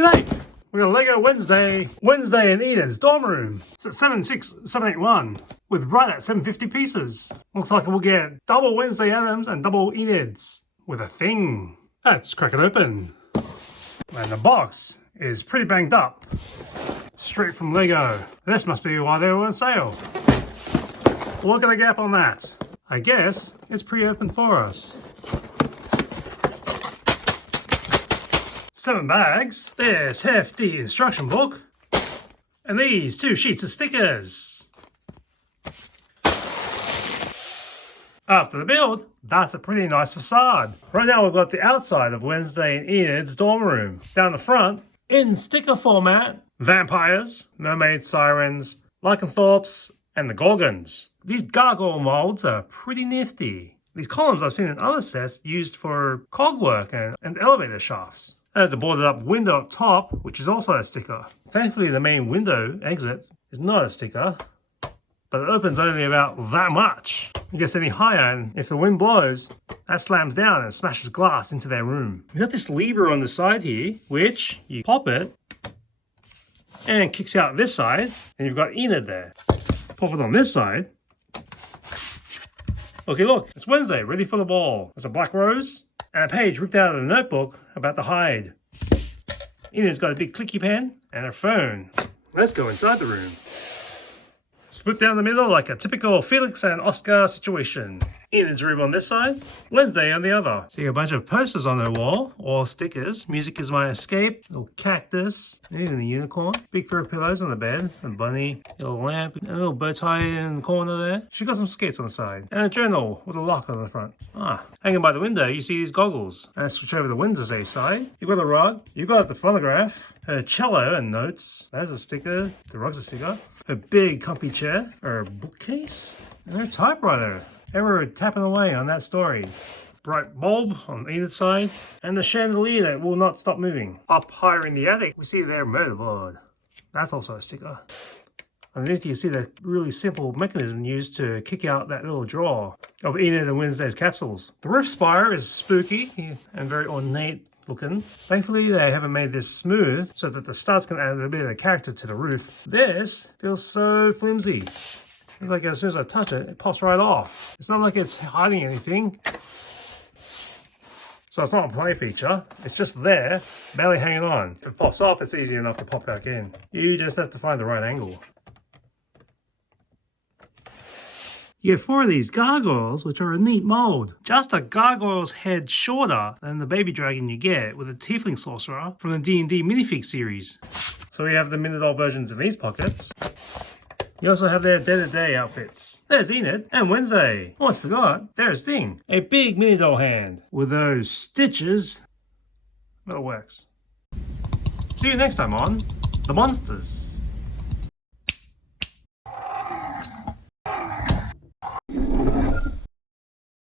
G'day! We got Lego Wednesday in Enid's dorm room. It's at 76781 with right at 750 pieces. Looks like we'll get double Wednesday Adams and double Enids with a thing. Let's crack it open. And the box is pretty banged up. Straight from Lego. This must be why they were on sale. Look at the gap on that. I guess it's pre-opened for us. 7 bags, this hefty instruction book, and these 2 sheets of stickers. After the build, that's a pretty nice facade. Right now we've got the outside of Wednesday in Enid's dorm room. Down the front, in sticker format, vampires, mermaids, sirens, lycanthropes, and the gorgons. These gargoyle molds are pretty nifty. These columns I've seen in other sets used for cogwork and elevator shafts. There's the boarded up window up top, which is also a sticker. Thankfully the main window exit is not a sticker, but it opens only about that much. It gets any higher, and if the wind blows, that slams down and smashes glass into their room. We've got this lever on the side here, which you pop it and kicks out this side, and you've got Enid there. Pop it on this side. Okay, look, it's Wednesday, ready for the ball. There's a black rose and a page ripped out of the notebook about the hide. Enid's got a big clicky pen and a phone. Let's go inside the room. Split down the middle like a typical Felix and Oscar situation. Enid's room on this side, Wednesday on the other. See a bunch of posters on the wall, or stickers. Music is my escape, little cactus, even a unicorn. Big throw pillows on the bed, a bunny, a little lamp, a little bow tie in the corner there. She's got some skates on the side, and a journal with a lock on the front. Hanging by the window, you see these goggles. And switch over to Wednesday side. You've got a rug, you've got the phonograph, her cello and notes. There's a sticker, the rug's a sticker. A big comfy chair, or a bookcase, and a typewriter. Ever tapping away on that story. Bright bulb on either side, and the chandelier that will not stop moving. Up higher in the attic, we see their motherboard. That's also a sticker. Underneath you see the really simple mechanism used to kick out that little drawer of Enid and Wednesday's capsules. The roof spire is spooky and very ornate looking. Thankfully they haven't made this smooth so that the studs can add a bit of character to the roof. This feels so flimsy. It's like as soon as I touch it, it pops right off. It's not like it's hiding anything. So it's not a play feature. It's just there, barely hanging on. If it pops off, it's easy enough to pop back in. You just have to find the right angle. You get 4 of these gargoyles, which are a neat mold. Just a gargoyle's head shorter than the baby dragon you get with a tiefling sorcerer from the D&D minifig series. So we have the minidoll versions in these pockets. You also have their day-to-day outfits. There's Enid and Wednesday. Almost forgot, there's Thing. A big minidoll hand with those stitches. Metal works. See you next time on The Monsters.